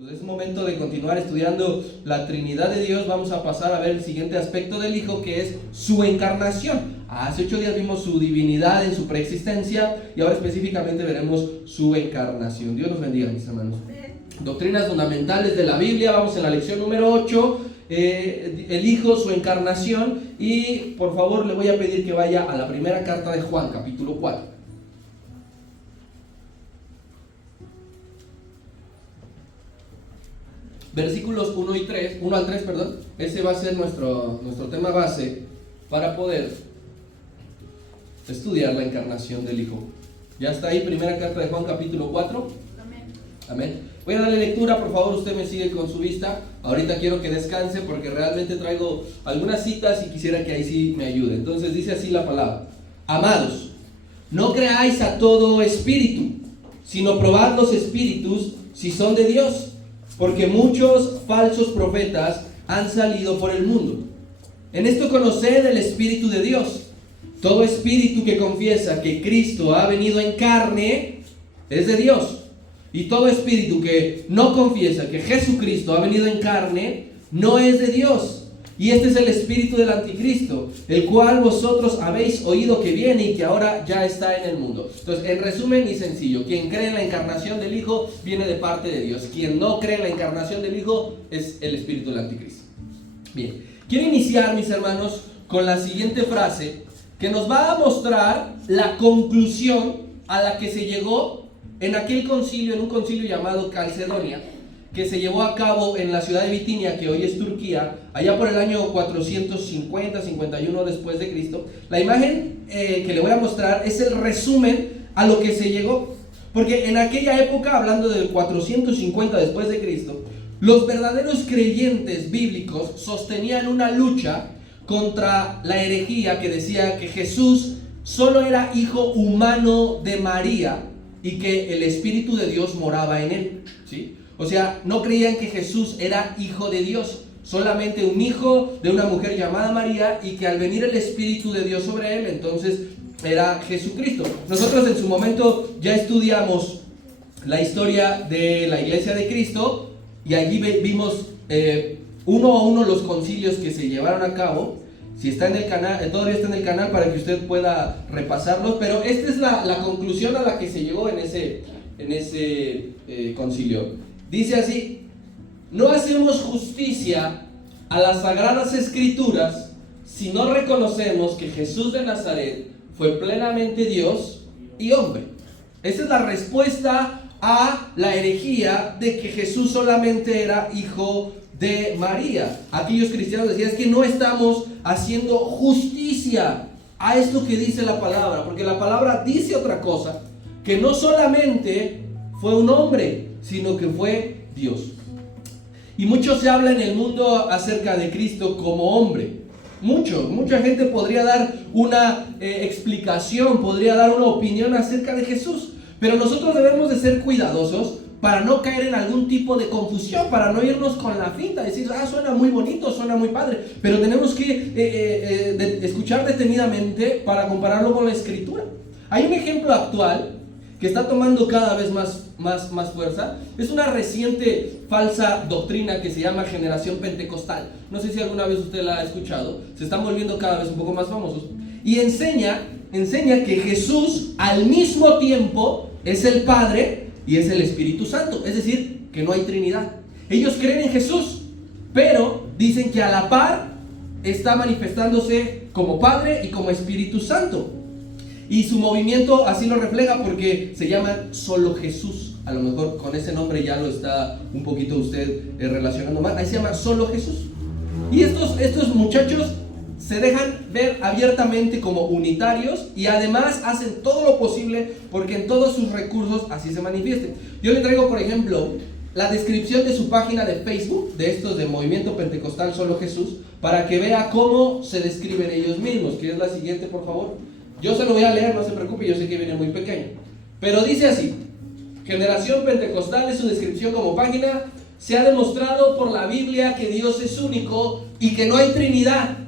Entonces es momento de continuar estudiando la Trinidad de Dios. Vamos a pasar a ver el siguiente aspecto del Hijo, que es su encarnación. Hace 8 días vimos su divinidad en su preexistencia y ahora específicamente veremos su encarnación. Dios nos bendiga, mis hermanos. Doctrinas fundamentales de la Biblia. Vamos en la lección número 8. El Hijo, su encarnación. Y por favor le voy a pedir que vaya a la primera carta de Juan, capítulo 4. Versículos 1 al 3, perdón. Ese va a ser nuestro tema base para poder estudiar la encarnación del Hijo. ¿Ya está ahí? Primera carta de Juan, capítulo 4. Amén. Amén. Voy a darle lectura, por favor, usted me sigue con su vista. Ahorita quiero que descanse porque realmente traigo algunas citas y quisiera que ahí sí me ayude. Entonces dice así la palabra: Amados, no creáis a todo espíritu, sino probad los espíritus si son de Dios, porque muchos falsos profetas han salido por el mundo. En esto conoced el Espíritu de Dios. Todo espíritu que confiesa que Cristo ha venido en carne es de Dios. Y todo espíritu que no confiesa que Jesucristo ha venido en carne no es de Dios. Y este es el espíritu del anticristo, el cual vosotros habéis oído que viene y que ahora ya está en el mundo. Entonces, en resumen y sencillo, quien cree en la encarnación del Hijo viene de parte de Dios. Quien no cree en la encarnación del Hijo es el espíritu del anticristo. Bien, quiero iniciar, mis hermanos, con la siguiente frase que nos va a mostrar la conclusión a la que se llegó en aquel concilio, en un concilio llamado Calcedonia, que se llevó a cabo en la ciudad de Bitinia, que hoy es Turquía, allá por el año 450-51 después de Cristo. La imagen que le voy a mostrar es el resumen a lo que se llegó, porque en aquella época, hablando del 450 después de Cristo, los verdaderos creyentes bíblicos sostenían una lucha contra la herejía que decía que Jesús solo era hijo humano de María y que el Espíritu de Dios moraba en él, ¿sí? O sea, no creían que Jesús era hijo de Dios, solamente un hijo de una mujer llamada María, y que al venir el Espíritu de Dios sobre él, entonces era Jesucristo. Nosotros en su momento ya estudiamos la historia de la Iglesia de Cristo y allí vimos uno a uno los concilios que se llevaron a cabo. Si está en el canal, todavía está en el canal para que usted pueda repasarlos, pero esta es la conclusión a la que se llegó en ese concilio. Dice así: no hacemos justicia a las sagradas escrituras si no reconocemos que Jesús de Nazaret fue plenamente Dios y hombre. Esa es la respuesta a la herejía de que Jesús solamente era hijo de María. Aquellos cristianos decían: es que no estamos haciendo justicia a esto que dice la palabra, porque la palabra dice otra cosa, que no solamente fue un hombre, sino que fue Dios. Y mucho se habla en el mundo acerca de Cristo como hombre. Mucha gente podría dar una explicación, podría dar una opinión acerca de Jesús, pero nosotros debemos de ser cuidadosos para no caer en algún tipo de confusión, para no irnos con la finta, decir: suena muy bonito, suena muy padre, pero tenemos que escuchar detenidamente para compararlo con la Escritura. Hay un ejemplo actual que está tomando cada vez más fuerza. Es una reciente falsa doctrina que se llama generación pentecostal. No sé si alguna vez usted la ha escuchado. Se están volviendo cada vez un poco más famosos. Y enseña que Jesús al mismo tiempo es el Padre y es el Espíritu Santo. Es decir, que no hay Trinidad. Ellos creen en Jesús, pero dicen que a la par está manifestándose como Padre y como Espíritu Santo. Y su movimiento así lo refleja porque se llaman Solo Jesús. A lo mejor con ese nombre ya lo está un poquito usted relacionando más. Ahí se llama Solo Jesús. Y estos muchachos se dejan ver abiertamente como unitarios y además hacen todo lo posible porque en todos sus recursos así se manifiesten. Yo le traigo, por ejemplo, la descripción de su página de Facebook, de estos de Movimiento Pentecostal Solo Jesús, para que vea cómo se describen ellos mismos, que es la siguiente, por favor. Yo se lo voy a leer, no se preocupe, yo sé que viene muy pequeño. Pero dice así: Generación Pentecostal es su descripción como página. Se ha demostrado por la Biblia que Dios es único y que no hay Trinidad.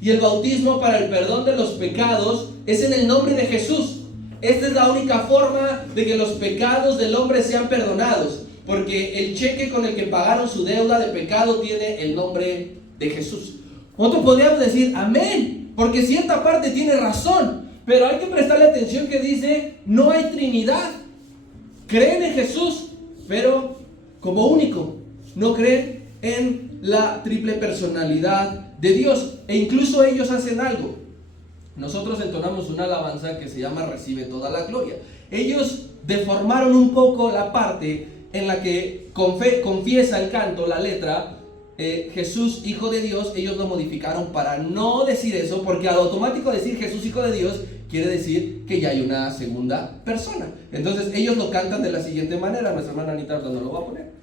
Y el bautismo para el perdón de los pecados es en el nombre de Jesús. Esta es la única forma de que los pecados del hombre sean perdonados. porque el cheque con el que pagaron su deuda de pecado tiene el nombre de Jesús. Nosotros podríamos decir amén, porque cierta parte tiene razón, pero hay que prestarle atención que dice, no hay Trinidad. Creen en Jesús, pero como único. No creen en la triple personalidad de Dios. E incluso ellos hacen algo. Nosotros entonamos una alabanza que se llama Recibe toda la gloria. Ellos deformaron un poco la parte en la que confiesa el canto, la letra, Jesús, Hijo de Dios. Ellos lo modificaron para no decir eso, porque al automático decir Jesús, Hijo de Dios, quiere decir que ya hay una segunda persona. Entonces ellos lo cantan de la siguiente manera. Nuestra hermana Anita nos lo va a poner.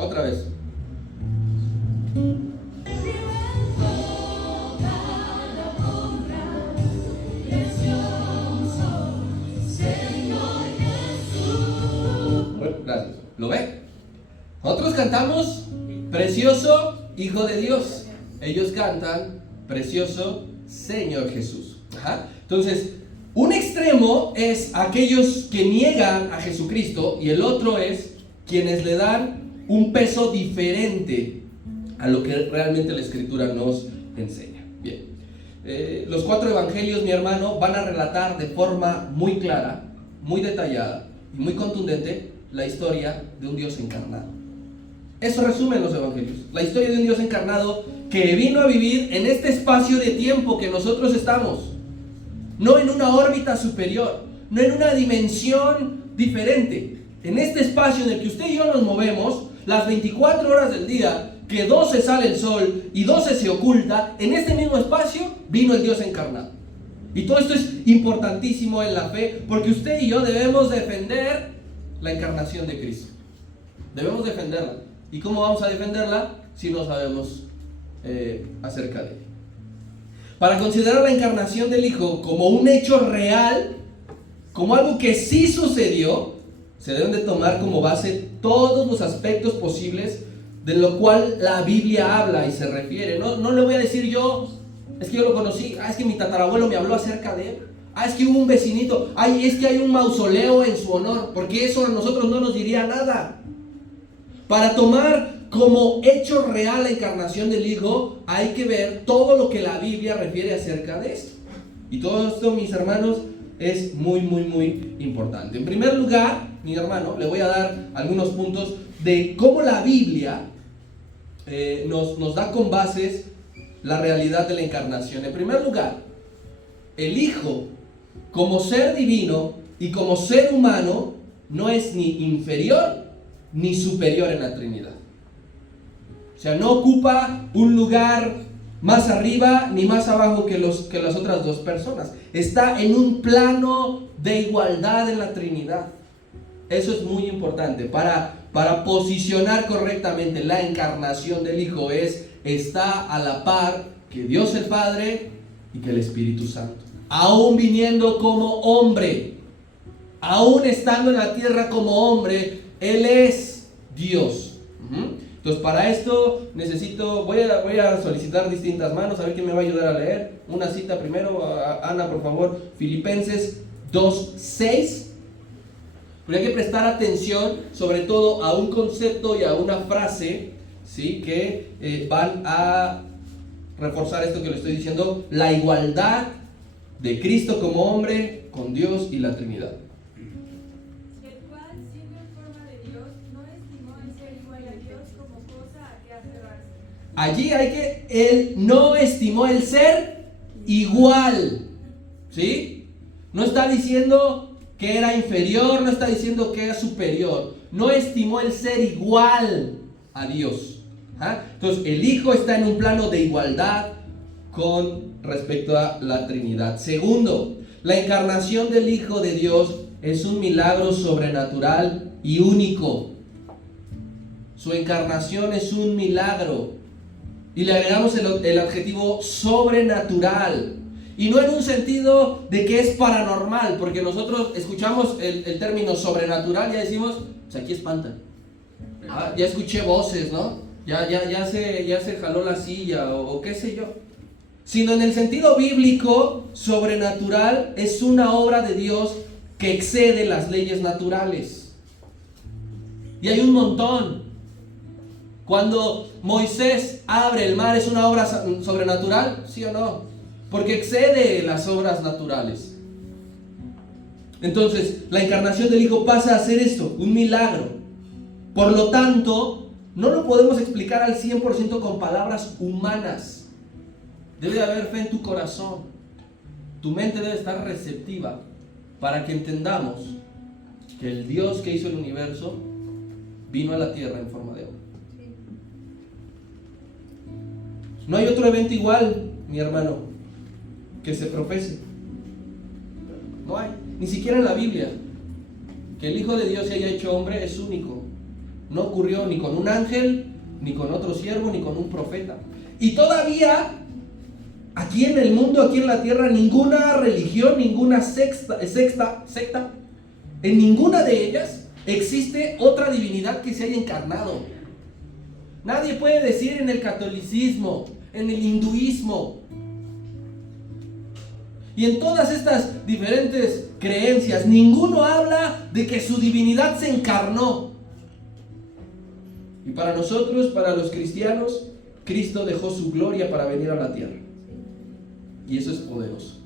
Otra vez. Bueno, gracias. ¿Lo ve? Nosotros cantamos Precioso Hijo de Dios. Ellos cantan Precioso Señor Jesús. Ajá. Entonces, un extremo es aquellos que niegan a Jesucristo y el otro es quienes le dan un peso diferente a lo que realmente la Escritura nos enseña. Bien, los 4 evangelios, mi hermano, van a relatar de forma muy clara, muy detallada y muy contundente la historia de un Dios encarnado. Eso resumen los evangelios, la historia de un Dios encarnado que vino a vivir en este espacio de tiempo que nosotros estamos, no en una órbita superior, no en una dimensión diferente. En este espacio en el que usted y yo nos movemos, las 24 horas del día, que 12 sale el sol y 12 se oculta, en este mismo espacio vino el Dios encarnado. Y todo esto es importantísimo en la fe, porque usted y yo debemos defender la encarnación de Cristo. Debemos defenderla. ¿Y cómo vamos a defenderla si no sabemos acerca de ella? Para considerar la encarnación del Hijo como un hecho real, como algo que sí sucedió, se deben de tomar como base todos los aspectos posibles de lo cual la Biblia habla y se refiere. No le voy a decir yo, es que yo lo conocí, es que mi tatarabuelo me habló acerca de él, es que hubo un vecinito, es que hay un mausoleo en su honor, porque eso a nosotros no nos diría nada. Para tomar como hecho real la encarnación del Hijo, hay que ver todo lo que la Biblia refiere acerca de esto. Y todo esto, mis hermanos, es muy, muy, muy importante. En primer lugar, mi hermano, le voy a dar algunos puntos de cómo la Biblia nos da con bases la realidad de la encarnación. En primer lugar, el Hijo, como ser divino y como ser humano, no es ni inferior ni superior en la Trinidad. O sea, no ocupa un lugar más arriba ni más abajo que las otras dos personas. Está en un plano de igualdad en la Trinidad. Eso es muy importante para posicionar correctamente la encarnación del Hijo. Está a la par que Dios el Padre y que el Espíritu Santo. Aún viniendo como hombre, aún estando en la tierra como hombre, Él es Dios. Entonces, para esto voy a solicitar distintas manos, a ver quién me va a ayudar a leer. Una cita primero, Ana, por favor, Filipenses 2:6. Pero hay que prestar atención, sobre todo, a un concepto y a una frase, ¿sí?, que van a reforzar esto que le estoy diciendo: la igualdad de Cristo como hombre con Dios y la Trinidad. Allí Él no estimó el ser igual, ¿sí? No está diciendo que era inferior, no está diciendo que era superior. No estimó el ser igual a Dios. Entonces, el Hijo está en un plano de igualdad con respecto a la Trinidad. Segundo, la encarnación del Hijo de Dios es un milagro sobrenatural y único. Su encarnación es un milagro. Y le agregamos el adjetivo sobrenatural. Y no en un sentido de que es paranormal, porque nosotros escuchamos el término sobrenatural y ya decimos, pues aquí espantan. Ya escuché voces, ¿no? Ya se jaló la silla o qué sé yo. Sino en el sentido bíblico, sobrenatural es una obra de Dios que excede las leyes naturales. Y hay un montón. Cuando Moisés abre el mar, ¿es una obra sobrenatural? ¿Sí o no? Porque excede las obras naturales. Entonces, la encarnación del Hijo pasa a ser esto, un milagro. Por lo tanto, no lo podemos explicar al 100% con palabras humanas. Debe de haber fe en tu corazón. Tu mente debe estar receptiva para que entendamos que el Dios que hizo el universo vino a la tierra en forma de hombre. No hay otro evento igual, mi hermano, que se profese. No hay, ni siquiera en la Biblia. Que el Hijo de Dios se haya hecho hombre es único. No ocurrió ni con un ángel, ni con otro siervo, ni con un profeta. Y todavía, aquí en el mundo, aquí en la tierra, ninguna religión, ninguna secta, en ninguna de ellas existe otra divinidad que se haya encarnado. Nadie puede decir en el catolicismo, en el hinduismo y en todas estas diferentes creencias, ninguno habla de que su divinidad se encarnó. Y para nosotros, para los cristianos, Cristo dejó su gloria para venir a la tierra. Y eso es poderoso.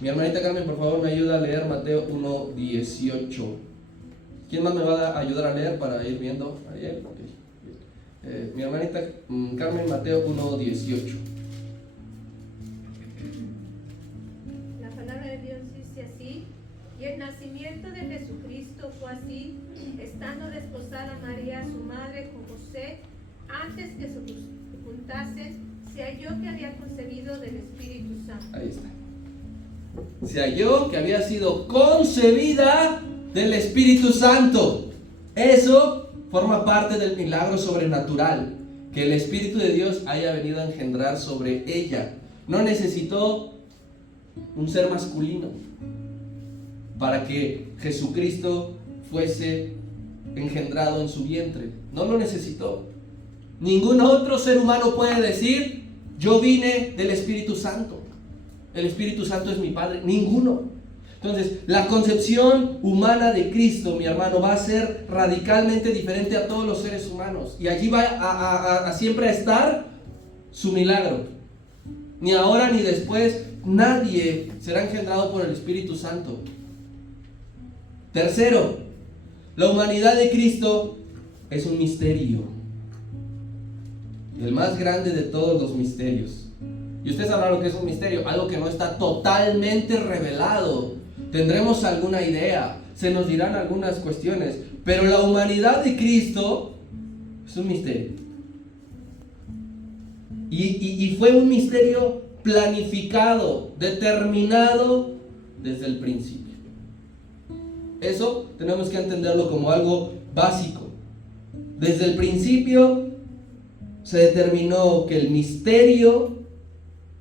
Mi hermanita Carmen, por favor, me ayuda a leer Mateo 1:18. ¿Quién más me va a ayudar a leer para ir viendo? Ariel, okay. Mi hermanita Carmen, Mateo 1:18. La palabra de Dios dice así: y el nacimiento de Jesucristo fue así, estando desposada María, su madre, con José, antes que se juntasen, se halló que había concebido del Espíritu Santo. Ahí está. Se halló que había sido concebida del Espíritu Santo. Eso forma parte del milagro sobrenatural, que el Espíritu de Dios haya venido a engendrar sobre ella. No necesitó un ser masculino para que Jesucristo fuese engendrado en su vientre. No lo necesitó. Ningún otro ser humano puede decir: yo vine del Espíritu Santo, el Espíritu Santo es mi Padre. Ninguno. Entonces, la concepción humana de Cristo, mi hermano, va a ser radicalmente diferente a todos los seres humanos. Y allí va a siempre a estar su milagro. Ni ahora ni después, nadie será engendrado por el Espíritu Santo. Tercero, la humanidad de Cristo es un misterio. El más grande de todos los misterios. Y usted sabrá lo que es un misterio, algo que no está totalmente revelado. Tendremos alguna idea, se nos dirán algunas cuestiones, pero la humanidad de Cristo es un misterio. Y fue un misterio planificado, determinado desde el principio. Eso tenemos que entenderlo como algo básico. Desde el principio se determinó que el misterio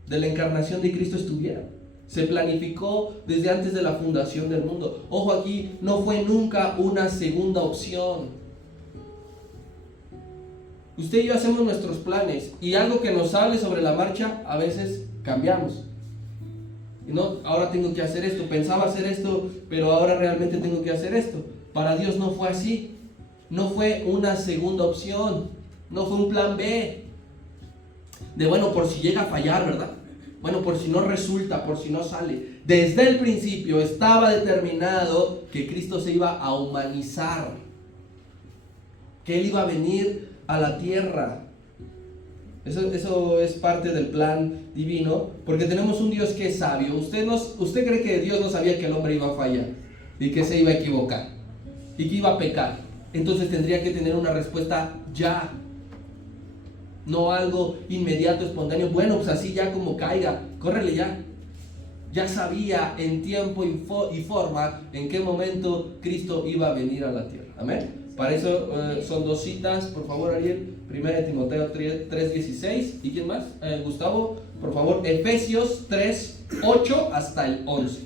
de la encarnación de Cristo estuviera. Se planificó desde antes de la fundación del mundo. Ojo, aquí no fue nunca una segunda opción. Usted y yo hacemos nuestros planes y algo que nos sale sobre la marcha, a veces cambiamos. Y no, ahora tengo que hacer esto, pensaba hacer esto, pero ahora realmente tengo que hacer esto. Para Dios no fue así. No fue una segunda opción. No fue un plan B. De bueno, por si llega a fallar, ¿verdad? Bueno, por si no resulta, por si no sale. Desde el principio estaba determinado que Cristo se iba a humanizar, que Él iba a venir a la tierra. Eso es parte del plan divino, porque tenemos un Dios que es sabio. ¿Usted cree que Dios no sabía que el hombre iba a fallar y que se iba a equivocar y que iba a pecar? Entonces tendría que tener una respuesta ya. No algo inmediato, espontáneo. Bueno, pues así ya como caiga, córrele ya. ya sabía en tiempo y forma en qué momento Cristo iba a venir a la tierra. Amén. Para eso son dos citas, por favor, Ariel. 1 Timoteo 3:16. ¿Y quién más? Gustavo, por favor, Efesios 3:8 hasta el 11.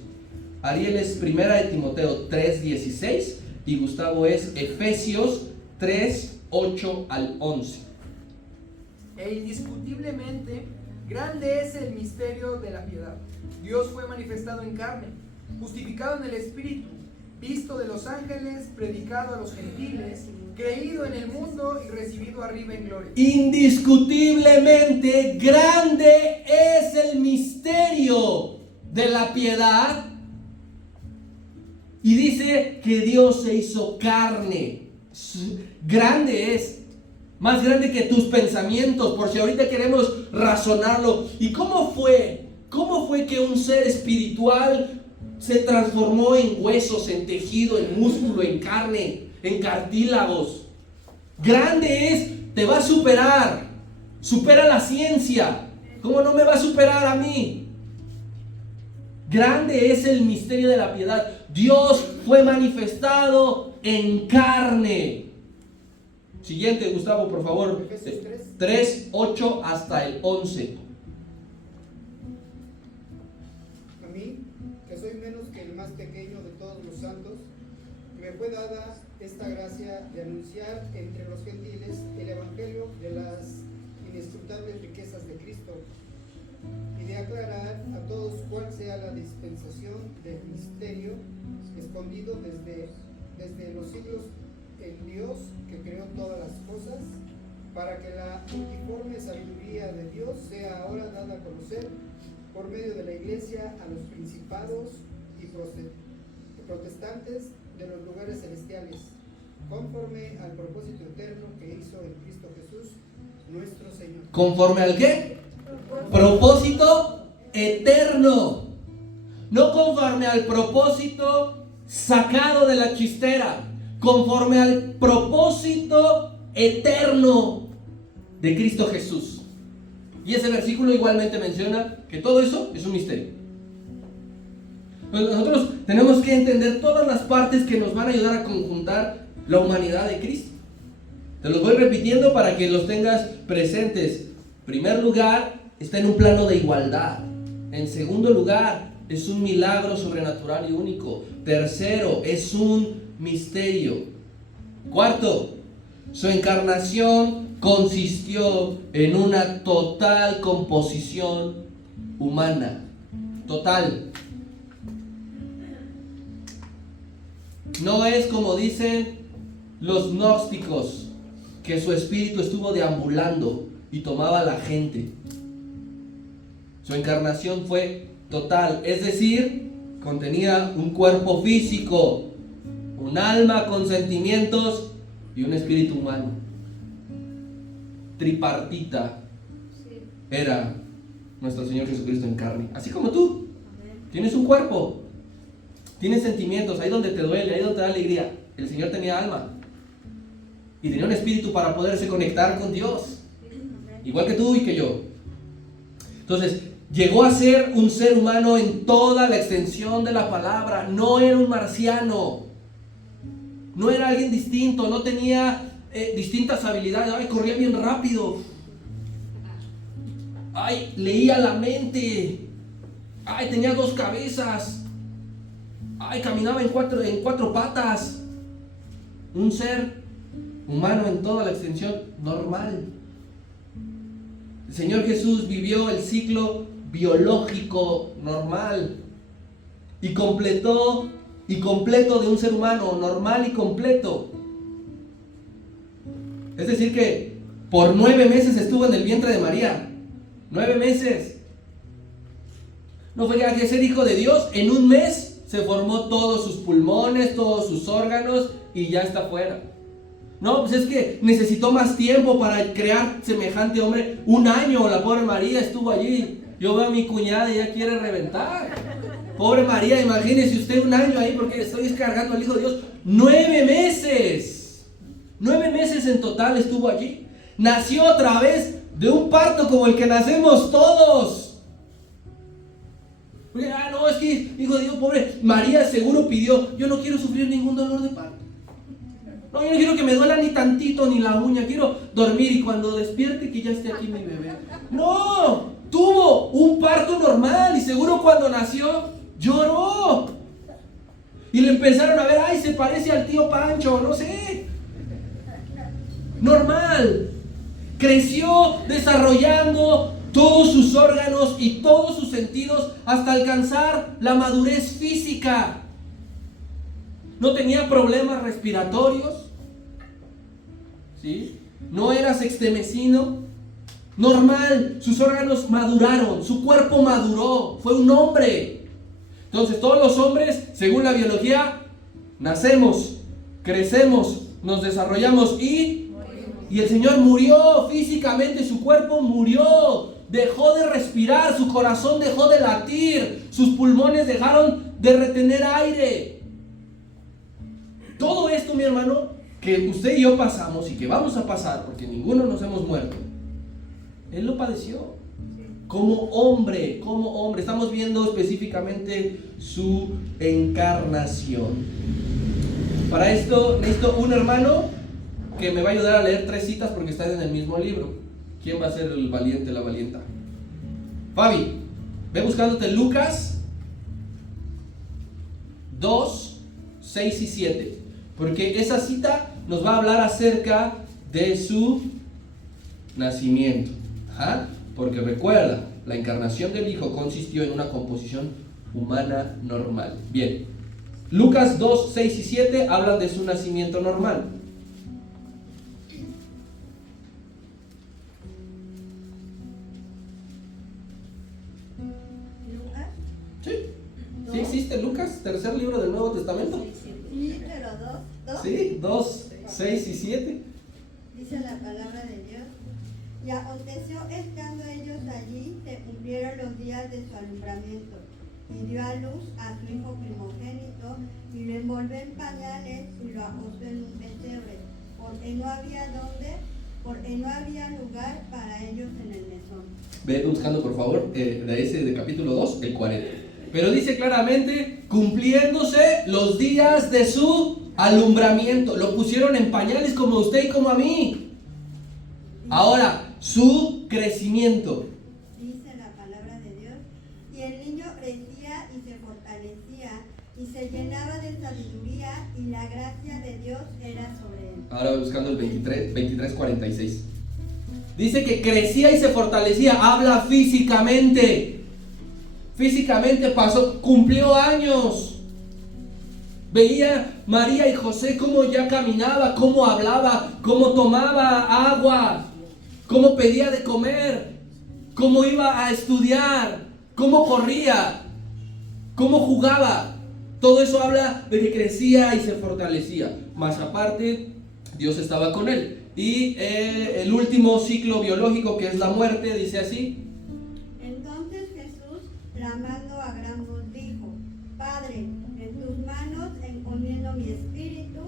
Ariel es 1 Timoteo 3:16 y Gustavo es Efesios 3:8 al 11. E indiscutiblemente grande es el misterio de la piedad. Dios fue manifestado en carne, justificado en el Espíritu, visto de los ángeles, predicado a los gentiles, creído en el mundo y recibido arriba en gloria. Indiscutiblemente grande es el misterio de la piedad. Y dice que Dios se hizo carne. Grande es. Más grande que tus pensamientos, por si ahorita queremos razonarlo. ¿Y cómo fue? ¿Cómo fue que un ser espiritual se transformó en huesos, en tejido, en músculo, en carne, en cartílagos? Grande es, te va a superar. Supera la ciencia. ¿Cómo no me va a superar a mí? Grande es el misterio de la piedad. Dios fue manifestado en carne. Siguiente, Gustavo, por favor. 3:8 hasta el 11. A mí, que soy menos que el más pequeño de todos los santos, me fue dada esta gracia de anunciar entre los gentiles el evangelio de las inescrutables riquezas de Cristo y de aclarar a todos cuál sea la dispensación del misterio escondido desde los siglos en Dios que creó todas las cosas, para que la multiforme sabiduría de Dios sea ahora dada a conocer por medio de la Iglesia a los principados y protestantes de los lugares celestiales, conforme al propósito eterno que hizo en Cristo Jesús, nuestro Señor. ¿Conforme al qué? Propósito eterno. No conforme al propósito sacado de la chistera. Conforme al propósito eterno de Cristo Jesús. Y ese versículo igualmente menciona que todo eso es un misterio. Nosotros tenemos que entender todas las partes que nos van a ayudar a conjuntar la humanidad de Cristo. Te los voy repitiendo para que los tengas presentes. En primer lugar, está en un plano de igualdad. En segundo lugar, es un milagro sobrenatural y único. Tercero, es un misterio. Cuarto, su encarnación consistió en una total composición humana. Total. No es como dicen los gnósticos, que su espíritu estuvo deambulando y tomaba a la gente. Su encarnación fue total, es decir, contenía un cuerpo físico, un alma con sentimientos y un espíritu humano. Tripartita era nuestro Señor Jesucristo en carne. Así como tú. Tienes un cuerpo, tienes sentimientos, ahí donde te duele, ahí donde te da alegría. El Señor tenía alma y tenía un espíritu para poderse conectar con Dios, igual que tú y que yo. Entonces, llegó a ser un ser humano en toda la extensión de la palabra. No era un marciano. No era alguien distinto, no tenía distintas habilidades. Ay, corría bien rápido. Ay, leía la mente. Ay, tenía 2 cabezas. Ay, caminaba en cuatro patas. Un ser humano en toda la extensión normal. El Señor Jesús vivió el ciclo biológico normal y completo de un ser humano normal y completo. Es decir que por 9 meses estuvo en el vientre de María. 9 meses. No fue que ser hijo de Dios. En 1 mes se formó todos sus pulmones, todos sus órganos y ya está fuera. No, pues es que necesitó más tiempo para crear semejante hombre. 1 año la pobre María estuvo allí. Yo veo a mi cuñada y ya quiere reventar. Pobre María, imagínese usted 1 año ahí porque estoy descargando al Hijo de Dios. 9 meses. 9 meses en total estuvo allí. Nació a través de un parto como el que nacemos todos. Porque, no, es que, hijo de Dios, pobre, María seguro pidió, yo no quiero sufrir ningún dolor de parto. No, yo no quiero que me duela ni tantito ni la uña, quiero dormir y cuando despierte que ya esté aquí mi bebé. No, tuvo un parto normal y seguro cuando nació lloró. Y le empezaron a ver, ay, se parece al tío Pancho, no sé. Normal. Creció desarrollando todos sus órganos y todos sus sentidos hasta alcanzar la madurez física. No tenía problemas respiratorios, ¿sí? No era sextemecino. Normal, sus órganos maduraron, su cuerpo maduró, fue un hombre. Entonces todos los hombres, según la biología, nacemos, crecemos, nos desarrollamos y el Señor murió físicamente, su cuerpo murió, dejó de respirar, su corazón dejó de latir, sus pulmones dejaron de retener aire. Todo esto, mi hermano, que usted y yo pasamos y que vamos a pasar, porque ninguno nos hemos muerto, Él lo padeció. Como hombre, estamos viendo específicamente su encarnación. Para esto necesito un hermano que me va a ayudar a leer 3 citas porque están en el mismo libro. ¿Quién va a ser el valiente, la valienta? Fabi, ve buscándote Lucas 2, 6 y 7, porque esa cita nos va a hablar acerca de su nacimiento. Porque recuerda, la encarnación del Hijo consistió en una composición humana normal. Bien, Lucas 2, 6 y 7 hablan de su nacimiento normal. ¿Lucas? ¿Sí? ¿Sí existe Lucas, tercer libro del Nuevo Testamento? Sí, pero dos. Sí, 2, 6 y 7. Dice la palabra de Dios. Y aconteció estando ellos allí, se cumplieron los días de su alumbramiento, y dio a luz a su hijo primogénito, y lo envolvió en pañales y lo acostó en un pesebre, porque no había lugar para ellos en el mesón. Ve buscando por favor de ese de capítulo 2, el 40. Pero dice claramente, cumpliéndose los días de su alumbramiento. Lo pusieron en pañales como a usted y como a mí. Ahora, su crecimiento. Dice la palabra de Dios. Y el niño crecía y se fortalecía y se llenaba de sabiduría y la gracia de Dios era sobre él. Ahora buscando el 23, 46. Dice que crecía y se fortalecía. Habla físicamente. Físicamente pasó, cumplió años. Veía María y José cómo ya caminaba, cómo hablaba, cómo tomaba agua, cómo pedía de comer, cómo iba a estudiar, cómo corría, cómo jugaba. Todo eso habla de que crecía y se fortalecía. Más aparte, Dios estaba con él. Y el último ciclo biológico, que es la muerte, dice así. Entonces Jesús, clamando a gran voz, dijo: Padre, en tus manos encomiendo mi espíritu.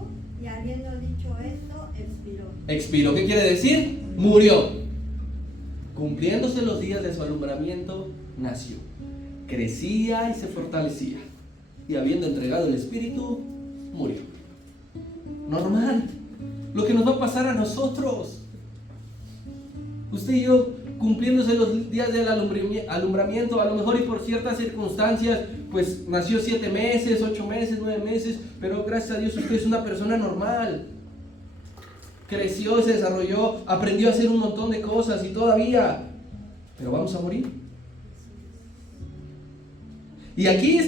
Y habiendo dicho esto, expiró. Expiró, ¿qué quiere decir? Murió. Cumpliéndose los días de su alumbramiento, nació. Crecía y se fortalecía. Y habiendo entregado el espíritu, murió. Normal. Lo que nos va a pasar a nosotros. Usted y yo, cumpliéndose los días del alumbramiento, a lo mejor y por ciertas circunstancias, pues nació 7 meses, 8 meses, 9 meses, pero gracias a Dios usted es una persona normal. Creció, se desarrolló, aprendió a hacer un montón de cosas y todavía, pero vamos a morir. Y aquí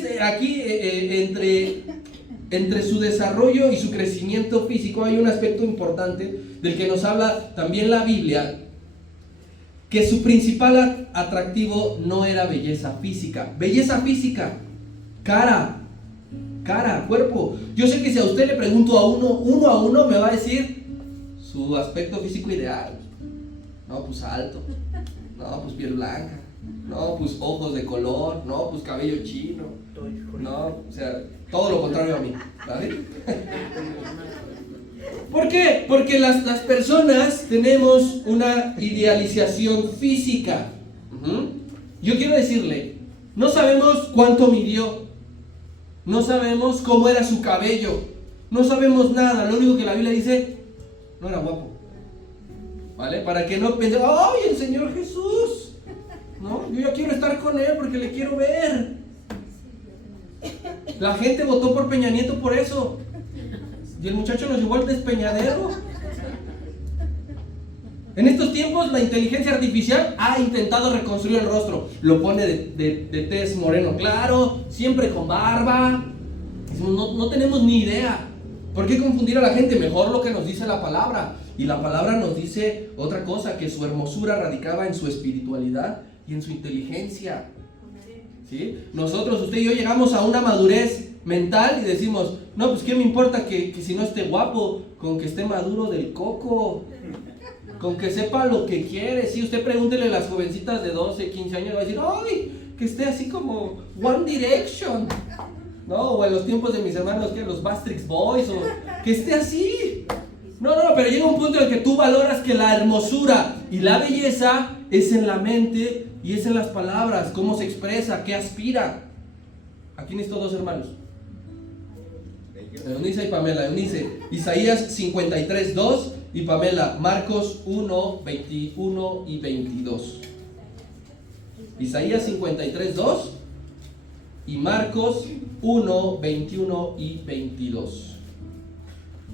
entre su desarrollo y su crecimiento físico hay un aspecto importante del que nos habla también la Biblia, que su principal atractivo no era belleza física. Belleza física, cara, cuerpo. Yo sé que si a usted le pregunto uno a uno, me va a decir su aspecto físico ideal. No, pues alto. No, pues piel blanca. No, pues ojos de color. No, pues cabello chino. No, o sea, todo lo contrario a mí, ¿vale? ¿Por qué? Porque las personas tenemos una idealización física. Yo quiero decirle No sabemos cuánto midió, no sabemos cómo era su cabello, no sabemos nada. Lo único que la Biblia dice, no era guapo, ¿vale? Para que no piensen, ¡ay, el Señor Jesús! No, yo ya quiero estar con Él porque le quiero ver. La gente votó por Peña Nieto por eso, y el muchacho nos llevó al despeñadero. En estos tiempos la inteligencia artificial ha intentado reconstruir el rostro. Lo pone de tez moreno claro, siempre con barba. No tenemos ni idea. ¿Por qué confundir a la gente? Mejor lo que nos dice la palabra. Y la palabra nos dice otra cosa, que su hermosura radicaba en su espiritualidad y en su inteligencia. ¿Sí? Nosotros, usted y yo, llegamos a una madurez mental y decimos, no, pues qué me importa que si no esté guapo, con que esté maduro del coco, con que sepa lo que quiere. Si usted pregúntele a las jovencitas de 12, 15 años, va a decir, ay, que esté así como One Direction, ¿no? O en los tiempos de mis hermanos, que los Bastrix Boys, o que esté así. No, pero llega un punto en el que tú valoras que la hermosura y la belleza es en la mente y es en las palabras, cómo se expresa, qué aspira. Aquí necesito dos hermanos, Eunice y Pamela. Eunice, Isaías 53:2 y Pamela, Marcos 1:21 y 22. Isaías 53:2 y Marcos 1:21 y 22.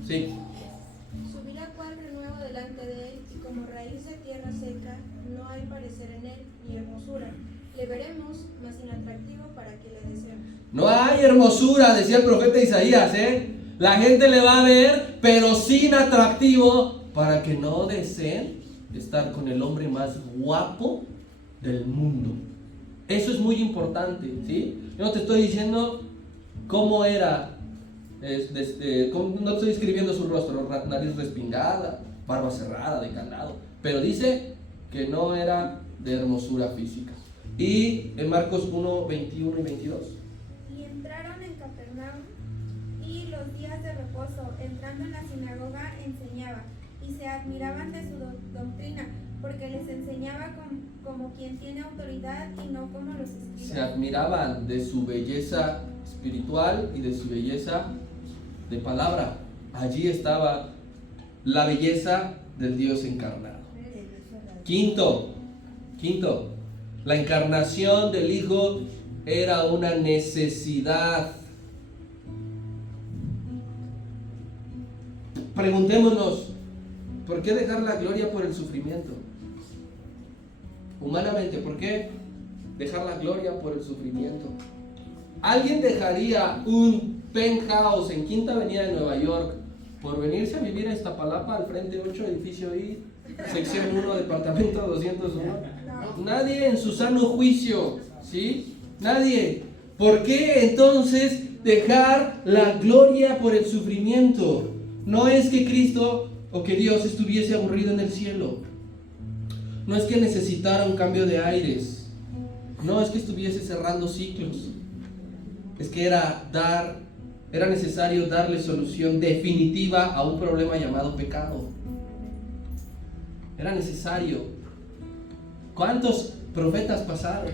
Sí. Subí la cual renuevo delante de él, y como raíz de tierra seca, no hay parecer en él, ni hermosura. Le veremos, mas inatractivo para que le deseemos. No hay hermosura, decía el profeta Isaías, La gente le va a ver, pero sin atractivo, para que no deseen estar con el hombre más guapo del mundo. Eso es muy importante, ¿sí? Yo no te estoy diciendo cómo era, no estoy escribiendo su rostro, nariz respingada, barba cerrada, de candado, pero dice que no era de hermosura física. Y en Marcos 1:21 y 22. Y entraron en Capernaum, y los días de reposo, entrando en la sinagoga, enseñaba, y se admiraban de su doctrina, porque les enseñaba como quien tiene autoridad y no como los escribas. Se admiraban de su belleza espiritual y de su belleza de palabra. Allí estaba la belleza del Dios encarnado. Quinto, la encarnación del Hijo era una necesidad. Preguntémonos, ¿por qué dejar la gloria por el sufrimiento? Humanamente, ¿por qué dejar la gloria por el sufrimiento? ¿Alguien dejaría un penthouse en Quinta Avenida de Nueva York por venirse a vivir a Iztapalapa, al frente 8, edificio I, sección 1, departamento 201? Nadie en su sano juicio, ¿sí? Nadie. ¿Por qué entonces dejar la gloria por el sufrimiento? No es que Cristo o que Dios estuviese aburrido en el cielo. No es que necesitara un cambio de aires. No es que estuviese cerrando ciclos. Es que era necesario darle solución definitiva a un problema llamado pecado. Era necesario. ¿Cuántos profetas pasaron?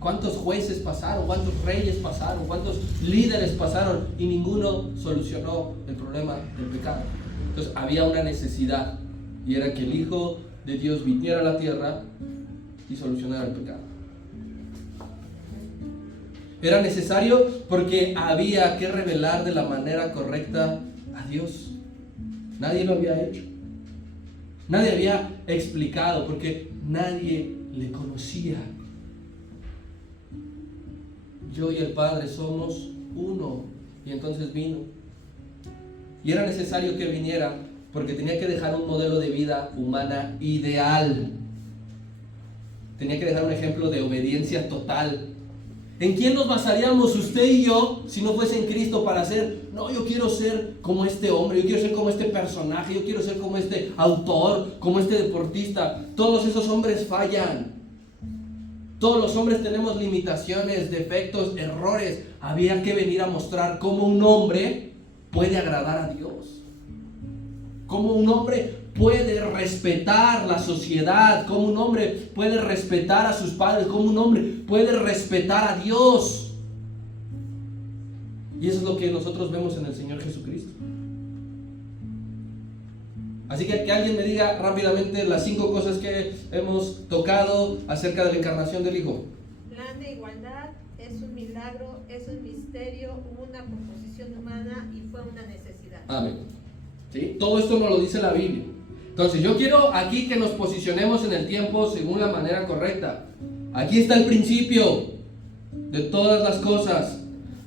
¿Cuántos jueces pasaron? ¿Cuántos reyes pasaron? ¿Cuántos líderes pasaron? Y ninguno solucionó el problema del pecado. Entonces había una necesidad, y era que el Hijo de Dios viniera a la tierra y solucionara el pecado. Era necesario porque había que revelar de la manera correcta a Dios. Nadie lo había hecho. Nadie había explicado, porque nadie le conocía. Yo y el Padre somos uno. Y entonces vino. Y era necesario que viniera porque tenía que dejar un modelo de vida humana ideal. Tenía que dejar un ejemplo de obediencia total. ¿En quién nos basaríamos usted y yo si no fuese en Cristo para ser? No, yo quiero ser como este hombre, yo quiero ser como este personaje, yo quiero ser como este autor, como este deportista. Todos esos hombres fallan. Todos los hombres tenemos limitaciones, defectos, errores. Había que venir a mostrar cómo un hombre puede agradar a Dios. Cómo un hombre puede respetar la sociedad, cómo un hombre puede respetar a sus padres, cómo un hombre puede respetar a Dios. Y eso es lo que nosotros vemos en el Señor Jesucristo. Así que alguien me diga rápidamente las 5 cosas que hemos tocado acerca de la encarnación del Hijo. Plan de igualdad, es un milagro, es un misterio, hubo una proposición humana y fue una necesidad. Amén. ¿Sí? Todo esto nos lo dice la Biblia. Entonces yo quiero aquí que nos posicionemos en el tiempo según la manera correcta. Aquí está el principio de todas las cosas.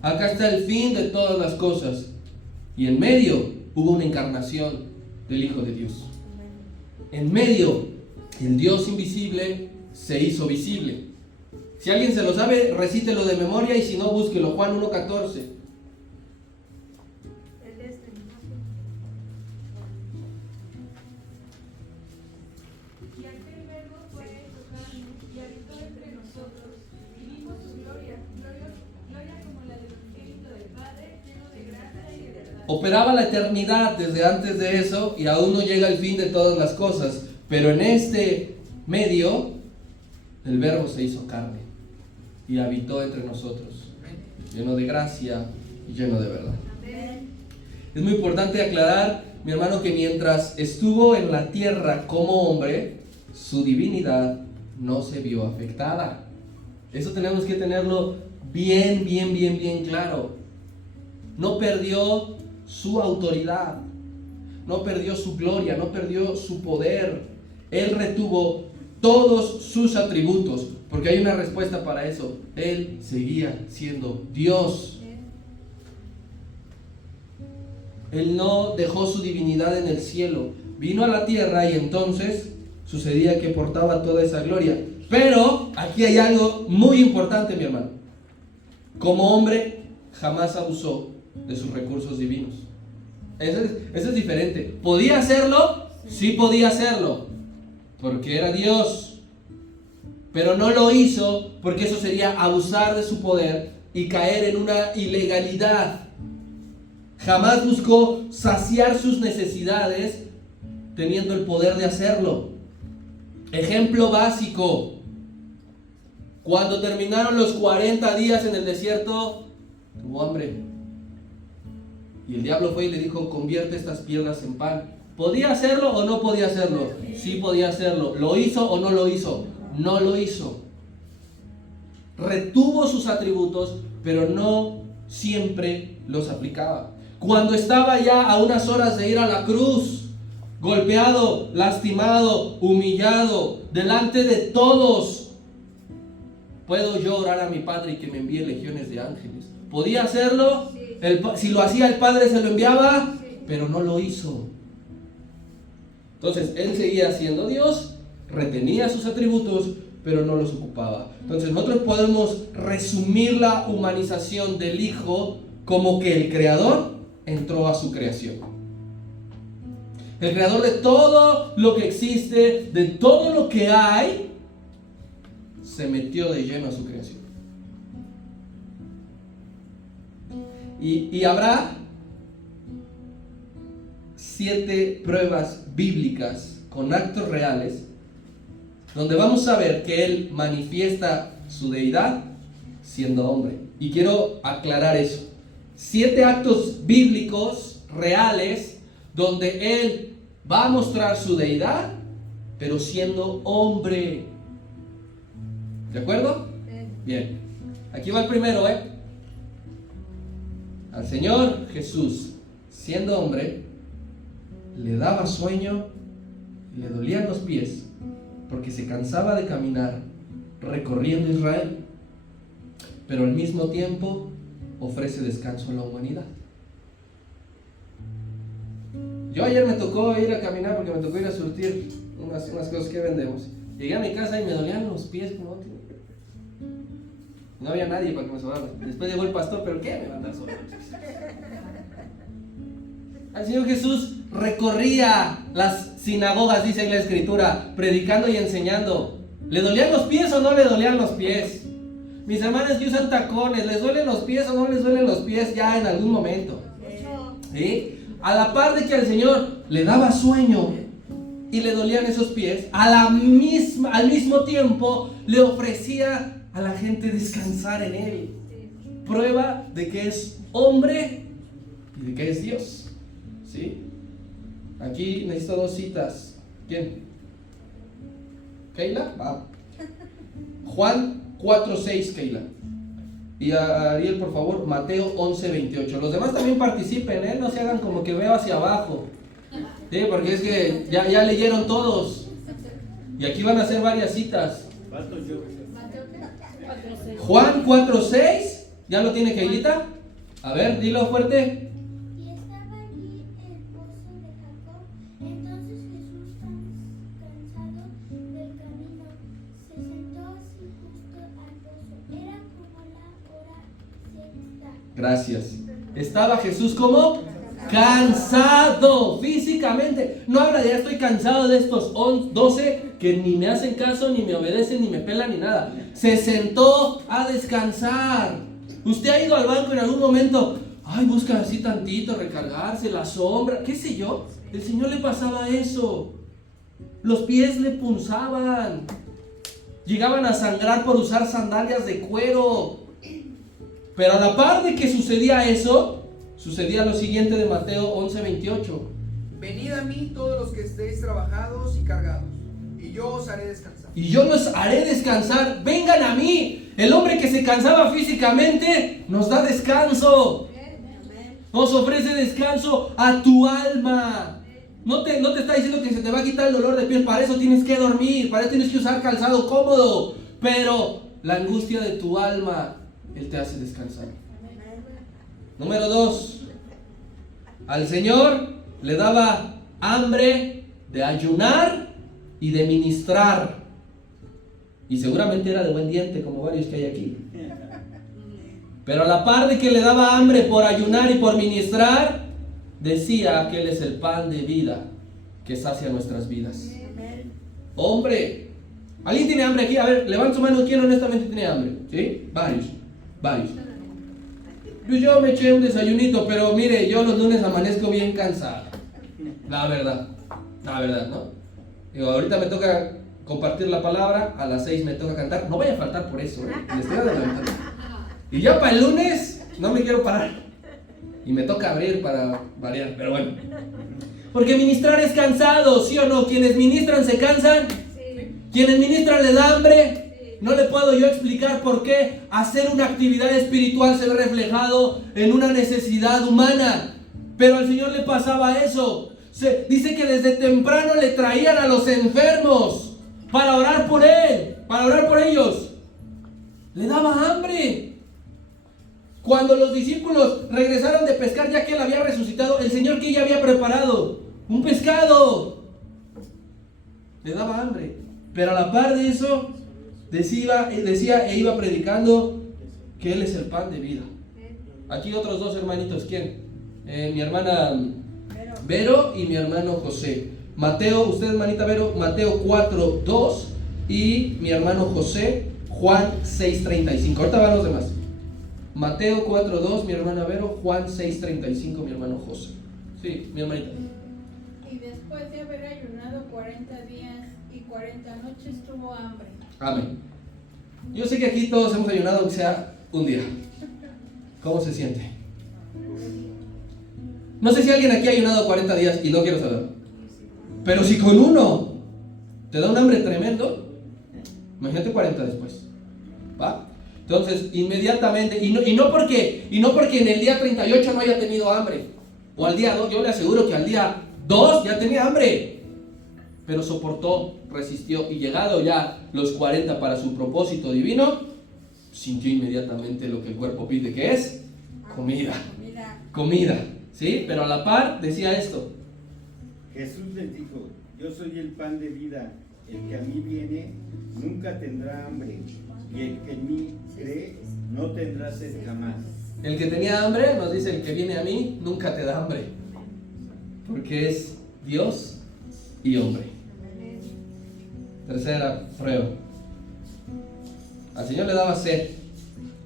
Acá está el fin de todas las cosas. Y en medio hubo una encarnación del Hijo de Dios. En medio, el Dios invisible se hizo visible. Si alguien se lo sabe, recítelo de memoria, y si no, búsquelo. Juan 1:14. Y aquel verbo fue hecho carne y habitó entre nosotros, y vimos su gloria, gloria como la del unigénito del Padre, lleno de gracia y de verdad. Operaba la eternidad desde antes de eso, y aún no llega el fin de todas las cosas. Pero en este medio, el Verbo se hizo carne y habitó entre nosotros, lleno de gracia y lleno de verdad. Amén. Es muy importante aclarar, mi hermano, que mientras estuvo en la tierra como hombre, su divinidad no se vio afectada. Eso tenemos que tenerlo bien claro. No perdió su autoridad, no perdió su gloria, no perdió su poder. Él retuvo todos sus atributos, porque hay una respuesta para eso. Él seguía siendo Dios. Él no dejó su divinidad en el cielo, vino a la tierra, y entonces sucedía que portaba toda esa gloria. Pero aquí hay algo muy importante, mi hermano. Como hombre jamás abusó de sus recursos divinos. Eso es diferente. ¿Podía hacerlo? Sí podía hacerlo, porque era Dios. Pero no lo hizo, porque eso sería abusar de su poder y caer en una ilegalidad. Jamás buscó saciar sus necesidades teniendo el poder de hacerlo. Ejemplo básico: cuando terminaron los 40 días en el desierto, tuvo hambre. Y el diablo fue y le dijo: convierte estas piedras en pan. ¿Podía hacerlo o no podía hacerlo? Sí podía hacerlo. ¿Lo hizo o no lo hizo? No lo hizo. Retuvo sus atributos, pero no siempre los aplicaba. Cuando estaba ya a unas horas de ir a la cruz, golpeado, lastimado, humillado, delante de todos, ¿puedo yo orar a mi Padre y que me envíe legiones de ángeles? ¿Podía hacerlo? Sí. Si lo hacía el Padre, se lo enviaba, Sí. pero no lo hizo. Entonces él seguía siendo Dios, retenía sus atributos, pero no los ocupaba. Entonces nosotros podemos resumir la humanización del Hijo como que el Creador entró a su creación. El Creador de todo lo que existe, de todo lo que hay, se metió de lleno a su creación. Y habrá 7 pruebas bíblicas con actos reales donde vamos a ver que Él manifiesta su deidad siendo hombre. Y quiero aclarar eso. 7 actos bíblicos reales donde Él va a mostrar su deidad, pero siendo hombre. ¿De acuerdo? Bien. Aquí va el primero, Al Señor Jesús, siendo hombre, le daba sueño y le dolían los pies, porque se cansaba de caminar recorriendo Israel, pero al mismo tiempo ofrece descanso a la humanidad. Yo ayer me tocó ir a caminar, porque me tocó ir a surtir unas cosas que vendemos. Llegué a mi casa y me dolían los pies como no había nadie para que me sobrara. Después llegó el pastor, pero ¿qué me va a andar solo? El Señor Jesús recorría las sinagogas, dice la Escritura, predicando y enseñando. ¿Le dolían los pies o no le dolían los pies? Mis hermanas que usan tacones, ¿les duelen los pies o no les duelen los pies ya en algún momento? Mucho. ¿Sí? A la par de que al Señor le daba sueño, y le dolían esos pies, al mismo tiempo le ofrecía a la gente descansar en él. Prueba de que es hombre y de que es Dios. ¿Sí? Aquí necesito 2 citas. ¿Quién? ¿Keila? Va. Juan 4:6, Keila. Y a Ariel, por favor, Mateo 11:28. Los demás también participen, no se hagan como que veo hacia abajo. Sí, porque es que ya leyeron todos. Y aquí van a hacer varias citas. Juan 4:6. ¿Ya lo tiene Keilita? A ver, dilo fuerte. Y estaba allí el pozo de Jacob. Entonces Jesús, cansado del camino, se sentó así justo al pozo. Era como la hora sexta. Gracias. Estaba Jesús como cansado físicamente. No habla de ya estoy cansado de estos 12 que ni me hacen caso, ni me obedecen, ni me pelan, ni nada. Se sentó a descansar. Usted ha ido al banco en algún momento, busca así tantito, recargarse, la sombra, qué sé yo. El Señor le pasaba eso. Los pies le punzaban. Llegaban a sangrar por usar sandalias de cuero. Pero a la par de que sucedía eso, sucedía lo siguiente de Mateo 11:28. Venid a mí todos los que estéis trabajados y cargados, y yo os haré descansar. Y yo los haré descansar. Vengan a mí. El hombre que se cansaba físicamente nos da descanso. Nos ofrece descanso a tu alma. No te está diciendo que se te va a quitar el dolor de pies. Para eso tienes que dormir. Para eso tienes que usar calzado cómodo. Pero la angustia de tu alma, Él te hace descansar. Número 2. Al Señor le daba hambre de ayunar y de ministrar. Y seguramente era de buen diente, como varios que hay aquí. Pero a la par de que le daba hambre por ayunar y por ministrar, decía que Él es el pan de vida que sacia nuestras vidas. Hombre, ¿alguien tiene hambre aquí? A ver, levanta su mano. ¿Quién honestamente tiene hambre? ¿Sí? Varios. Yo me eché un desayunito, pero mire, yo los lunes amanezco bien cansado. La verdad, ¿no? Digo, ahorita me toca compartir la palabra, a las 6 me toca cantar. No vaya a faltar por eso, le estoy adelantando. Y ya para el lunes no me quiero parar. Y me toca abrir para variar, pero bueno. Porque ministrar es cansado, ¿sí o no? Quienes ministran se cansan. Sí. Quienes ministran les da hambre. No le puedo yo explicar por qué hacer una actividad espiritual se ve reflejado en una necesidad humana. Pero al Señor le pasaba eso. Dice que desde temprano le traían a los enfermos para orar por Él, para orar por ellos. Le daba hambre. Cuando los discípulos regresaron de pescar, ya que Él había resucitado, el Señor que ya había preparado un pescado, le daba hambre. Pero a la par de eso, decía e iba predicando que Él es el pan de vida. Aquí otros 2 hermanitos. ¿Quién? Mi hermana Vero y mi hermano José. Mateo, usted hermanita Vero, Mateo 4:2 y mi hermano José, Juan 6:35. Ahorita van los demás. Mateo 4:2, mi hermana Vero, Juan 6:35, mi hermano José. Sí, mi hermanita. Y después de haber ayunado 40 días y 40 noches tuvo hambre. Amén. Yo sé que aquí todos hemos ayunado, aunque sea un día. ¿Cómo se siente? No sé si alguien aquí ha ayunado 40 días y no quiero saber. Pero si con uno te da un hambre tremendo, imagínate 40 después. ¿Va? Entonces, inmediatamente, y no porque en el día 38 no haya tenido hambre, o al día 2, yo le aseguro que al día 2 ya tenía hambre, pero soportó, resistió, y llegado ya los 40 para su propósito divino, sintió inmediatamente lo que el cuerpo pide, que es comida, ¿sí? Pero a la par decía esto. Jesús les dijo: yo soy el pan de vida, el que a mí viene nunca tendrá hambre, y el que en mí cree no tendrá sed jamás. El que tenía hambre, nos dice, el que viene a mí nunca te da hambre, porque es Dios y hombre. Tercera prueba. Al Señor le daba sed.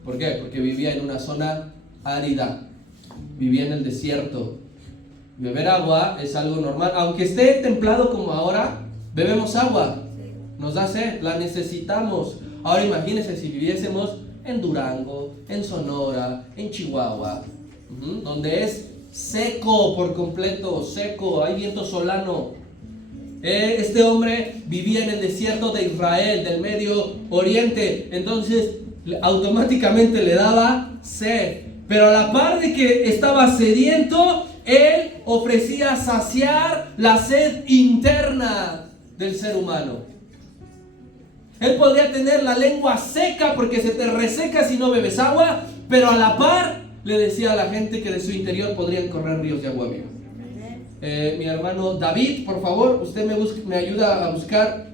¿Por qué? Porque vivía en una zona árida, vivía en el desierto. Beber agua es algo normal. Aunque esté templado como ahora, bebemos agua. Nos da sed, la necesitamos. Ahora imagínense si viviésemos en Durango, en Sonora, en Chihuahua, donde es seco por completo, seco, hay viento solano. Este hombre vivía en el desierto de Israel, del Medio Oriente, entonces automáticamente le daba sed. Pero a la par de que estaba sediento, él ofrecía saciar la sed interna del ser humano. Él podría tener la lengua seca porque se te reseca si no bebes agua, pero a la par le decía a la gente que de su interior podrían correr ríos de agua viva. Mi hermano David, por favor, usted me ayuda a buscar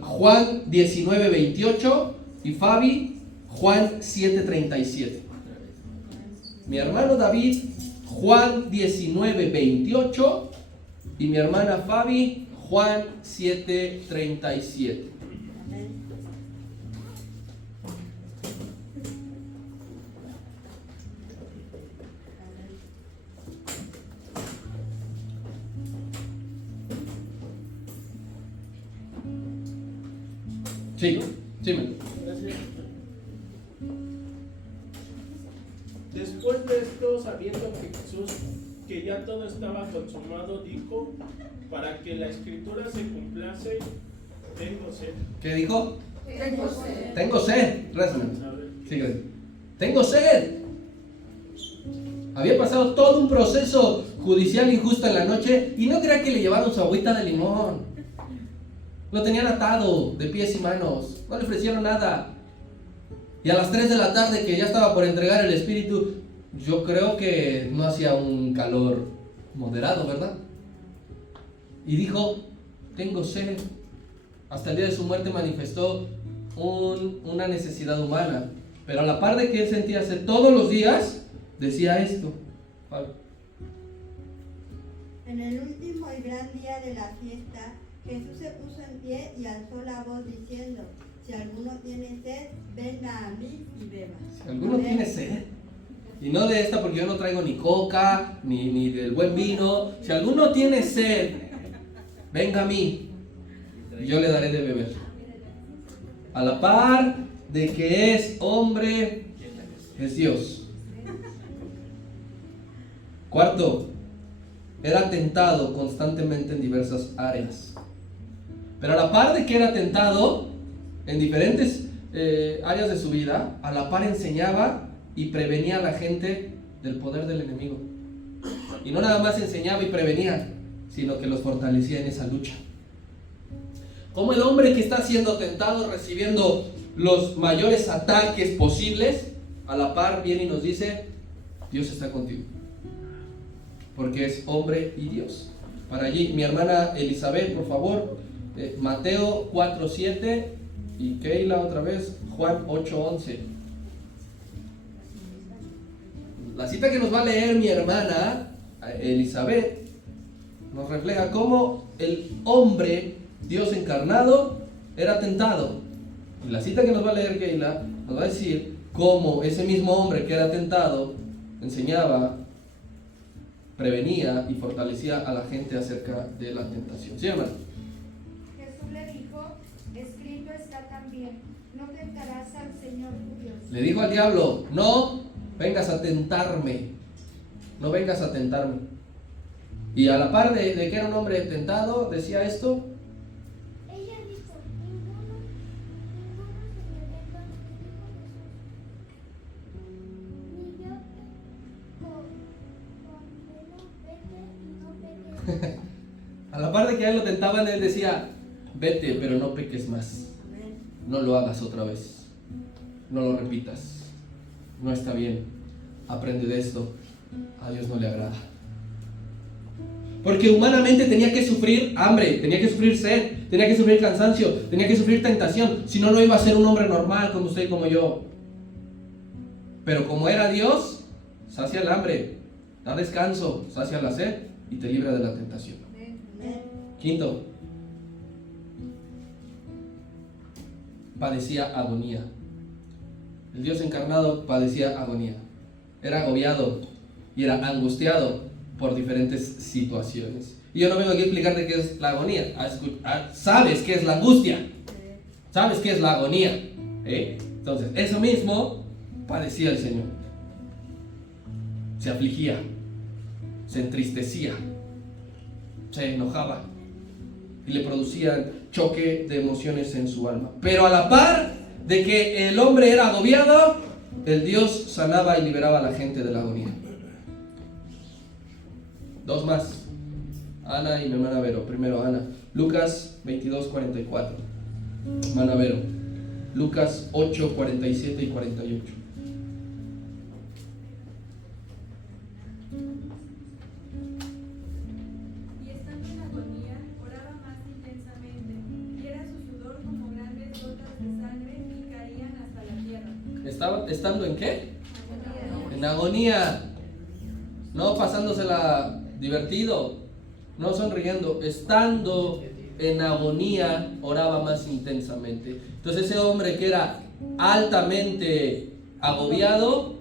Juan 19:28 y Fabi Juan 7:37. Mi hermano David, Juan 19:28 y mi hermana Fabi, Juan 7:37. Sí, sí. Gracias. Después de esto, sabiendo que Jesús, que ya todo estaba consumado, dijo, para que la escritura se cumplase, tengo sed. ¿Qué dijo? Tengo sed. Tengo sed. Rézame. Sigue. Tengo sed. Había pasado todo un proceso judicial injusto en la noche y no crea que le llevaron su agüita de limón. Lo tenían atado de pies y manos. No le ofrecieron nada. Y a las 3 de la tarde, que ya estaba por entregar el espíritu, yo creo que no hacía un calor moderado, ¿verdad? Y dijo, tengo sed. Hasta el día de su muerte manifestó una necesidad humana. Pero a la par de que él sentía sed todos los días, decía esto. En el último y gran día de la fiesta, Jesús se puso en pie y alzó la voz diciendo, si alguno tiene sed, venga a mí y beba. Si alguno tiene sed, y no de esta porque yo no traigo ni coca, ni del buen vino. Si alguno tiene sed, venga a mí y yo le daré de beber. A la par de que es hombre, es Dios. Cuarto, era tentado constantemente en diversas áreas. Pero a la par de que era tentado en diferentes áreas de su vida, a la par enseñaba y prevenía a la gente del poder del enemigo. Y no nada más enseñaba y prevenía, sino que los fortalecía en esa lucha. Como el hombre que está siendo tentado, recibiendo los mayores ataques posibles, a la par viene y nos dice, Dios está contigo. Porque es hombre y Dios. Para allí, mi hermana Elizabeth, por favor, Mateo 4:7 y Keila otra vez, Juan 8:11. La cita que nos va a leer mi hermana Elizabeth nos refleja cómo el hombre, Dios encarnado, era tentado. Y la cita que nos va a leer Keila nos va a decir cómo ese mismo hombre que era tentado enseñaba, prevenía y fortalecía a la gente acerca de la tentación. ¿Sí, hermano? Jesús le dijo, escrito está también, no tentarás al Señor tu Dios. Le dijo al diablo, no vengas a tentarme, no vengas a tentarme. Y a la par de que era un hombre tentado, decía esto. Ella dijo, ninguno se me venga, dijo Jesús. Ni yo condeno, vete y no peques. A la par de que a él lo tentaban, él decía, vete, pero no peques más. No lo hagas otra vez. No lo repitas. No está bien. Aprende de esto. A Dios no le agrada. Porque humanamente tenía que sufrir hambre, tenía que sufrir sed, tenía que sufrir cansancio, tenía que sufrir tentación. Si no, no iba a ser un hombre normal como usted y como yo. Pero como era Dios, sacia el hambre, da descanso, sacia la sed y te libra de la tentación. Quinto, padecía agonía. El Dios encarnado padecía agonía. Era agobiado y era angustiado por diferentes situaciones. Y yo no vengo aquí a explicarte qué es la agonía. Sabes qué es la angustia. Sabes qué es la agonía. Entonces, eso mismo padecía el Señor. Se afligía, se entristecía, se enojaba y le producían choque de emociones en su alma. Pero a la par de que el hombre era agobiado, el Dios sanaba y liberaba a la gente de la agonía. Dos más. Ana y mi hermana Vero. Primero Ana. Lucas 22:44. Hermana Vero. Lucas 8:47 y 48. Y estando en agonía, oraba más intensamente, y era su sudor como grandes gotas de sangre y caían hasta la tierra. ¿Estando en qué? En agonía. No pasándosela divertido, no sonriendo, estando en agonía, oraba más intensamente. Entonces ese hombre que era altamente agobiado,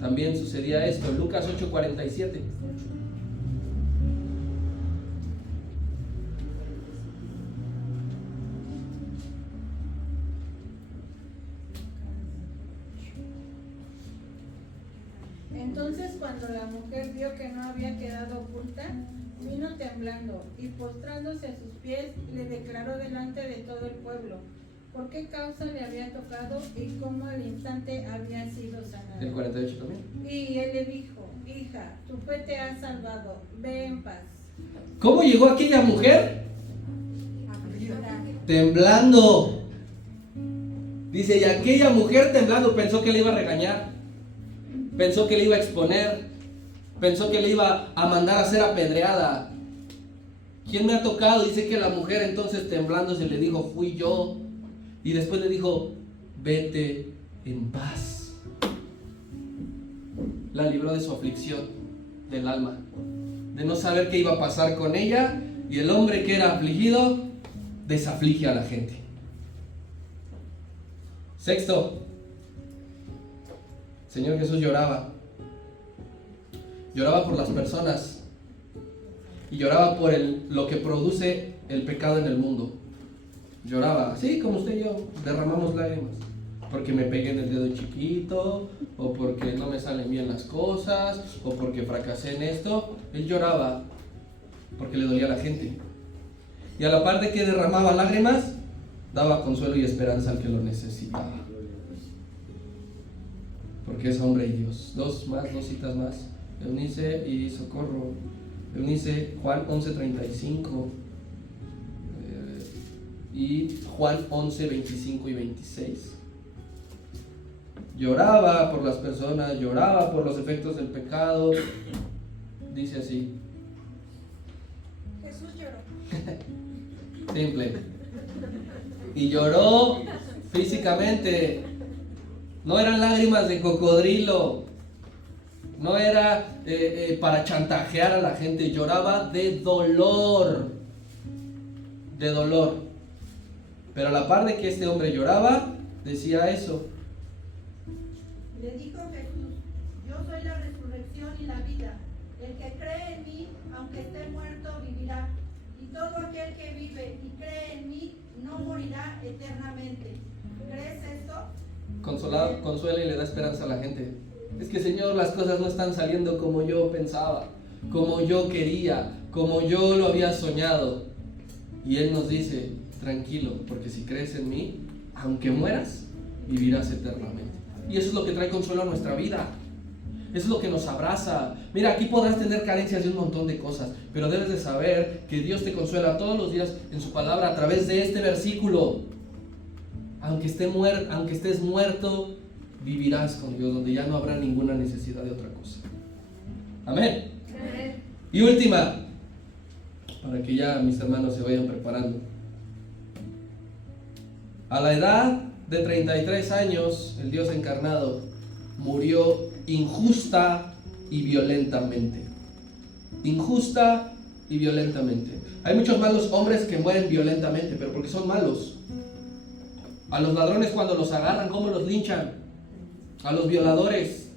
también sucedía esto. En Lucas 8:47. Entonces cuando la mujer vio que no había quedado oculta, vino temblando y postrándose a sus pies le declaró delante de todo el pueblo por qué causa le había tocado y cómo al instante había sido sanada. El 48 también. Y él le dijo: hija, tu fe te ha salvado, ve en paz. ¿Cómo llegó aquella mujer? Temblando. Dice, y aquella mujer temblando pensó que le iba a regañar, pensó que le iba a exponer, pensó que le iba a mandar a ser apedreada. ¿Quién me ha tocado? Dice que la mujer entonces temblando se le dijo, fui yo. Y después le dijo, vete en paz. La libró de su aflicción del alma, de no saber qué iba a pasar con ella. Y el hombre que era afligido desaflige a la gente. Sexto, Señor Jesús lloraba. Lloraba por las personas y lloraba por lo que produce el pecado en el mundo. Lloraba, así como usted y yo, derramamos lágrimas. Porque me pegué en el dedo chiquito, o porque no me salen bien las cosas, o porque fracasé en esto. Él lloraba porque le dolía a la gente. Y a la par de que derramaba lágrimas, daba consuelo y esperanza al que lo necesitaba. Porque es hombre y Dios. Dos citas más. Eunice y Socorro. Eunice, Juan 11:35 y Juan 11:25 y 26. Lloraba por las personas, lloraba por los efectos del pecado. Dice así. Jesús lloró. Simple. Y lloró físicamente. No eran lágrimas de cocodrilo. No era para chantajear a la gente. Lloraba de dolor. De dolor. Pero a la par de que este hombre lloraba, decía eso. Le dijo Jesús: yo soy la resurrección y la vida. El que cree en mí, aunque esté muerto, vivirá. Y todo aquel que vive y cree en mí, no morirá eternamente. ¿Crees esto? Consuela y le da esperanza a la gente. Es que, Señor, las cosas no están saliendo como yo pensaba, como yo quería, como yo lo había soñado. Y Él nos dice, tranquilo, porque si crees en mí, aunque mueras, vivirás eternamente. Y eso es lo que trae consuelo a nuestra vida. Eso es lo que nos abraza. Mira, aquí podrás tener carencias de un montón de cosas, pero debes de saber que Dios te consuela todos los días en su palabra a través de este versículo. Aunque estés muerto, vivirás con Dios, donde ya no habrá ninguna necesidad de otra cosa. Amén. Amén. Y última, para que ya mis hermanos se vayan preparando. A la edad de 33 años, el Dios encarnado murió injusta y violentamente. Injusta y violentamente. Hay muchos malos hombres que mueren violentamente, pero porque son malos. A los ladrones cuando los agarran, ¿cómo los linchan? A los violadores,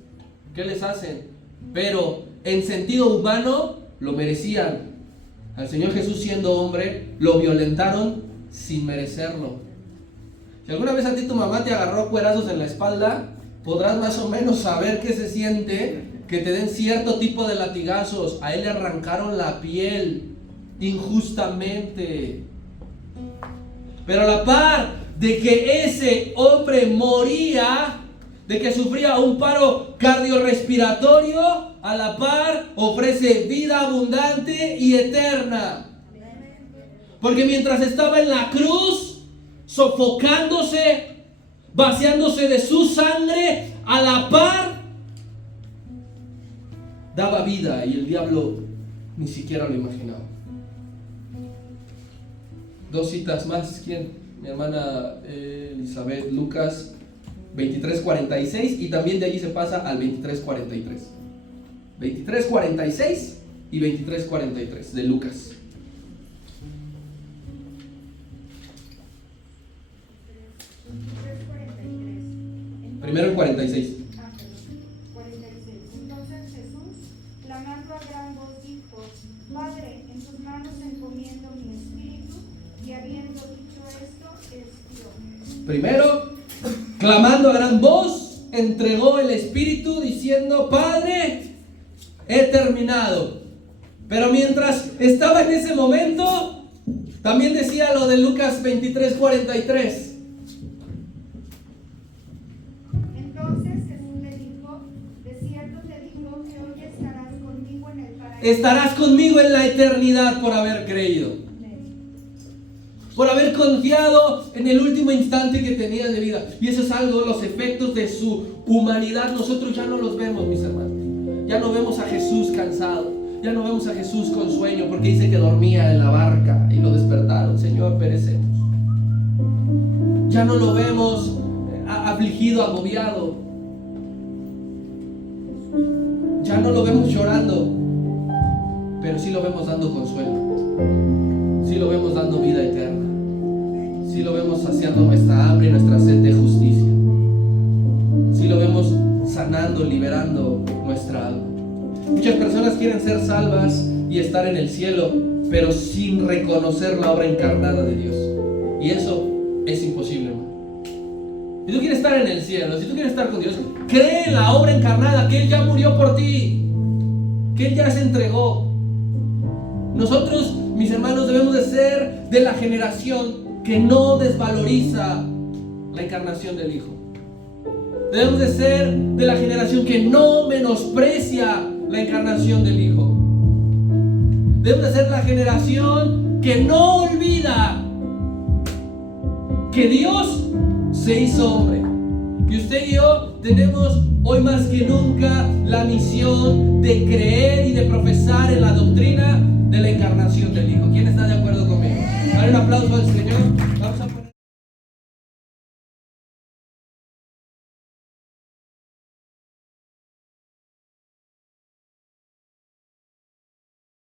¿qué les hacen? Pero en sentido humano, lo merecían. Al Señor Jesús, siendo hombre, lo violentaron sin merecerlo. Si alguna vez a ti tu mamá te agarró cuerazos en la espalda, podrás más o menos saber qué se siente que te den cierto tipo de latigazos. A él le arrancaron la piel injustamente. Pero a la par de que ese hombre moría, de que sufría un paro cardiorrespiratorio, a la par ofrece vida abundante y eterna. Porque mientras estaba en la cruz, sofocándose, vaciándose de su sangre, a la par daba vida, y el diablo ni siquiera lo imaginaba. Dos citas más. ¿Quién? Mi hermana Elizabeth. Lucas 23:46, y también de allí se pasa al 23:43. 23:46 y 23:43 de Lucas. Primero el 46. 46. Entonces Jesús, clamando a gran voz, dijo: Padre, en tus manos encomiendo mi espíritu. Y habiendo dicho esto, expiró. Primero, clamando a gran voz, entregó el espíritu diciendo: Padre, he terminado. Pero mientras estaba en ese momento, también decía lo de Lucas 23:43. Entonces Jesús le dijo: de cierto te digo que hoy estarás conmigo en el paraíso. Estarás conmigo en la eternidad por haber creído, por haber confiado en el último instante que tenías de vida. Y eso es algo, los efectos de su humanidad. Nosotros ya no los vemos, mis hermanos. Ya no vemos a Jesús cansado, ya no vemos a Jesús con sueño, porque dice que dormía en la barca y lo despertaron. Señor, perecemos. Ya no lo vemos afligido, agobiado. Ya no lo vemos llorando, pero sí lo vemos dando consuelo. Sí lo vemos dando vida eterna. Sí lo vemos saciando nuestra hambre y nuestra sed de justicia. Sí lo vemos sanando, liberando nuestra alma. Muchas personas quieren ser salvas y estar en el cielo, pero sin reconocer la obra encarnada de Dios. Y eso es imposible, hermano. Si tú quieres estar en el cielo, si tú quieres estar con Dios, cree en la obra encarnada, que Él ya murió por ti, que Él ya se entregó. Nosotros, mis hermanos, debemos de ser de la generación que no desvaloriza la encarnación del Hijo. Debemos de ser de la generación que no menosprecia la encarnación del Hijo. Debemos de ser la generación que no olvida que Dios se hizo hombre. Y usted y yo tenemos hoy más que nunca la misión de creer y de profesar en la doctrina de la encarnación del Hijo. ¿Quién está de acuerdo conmigo? Dale un aplauso al Señor.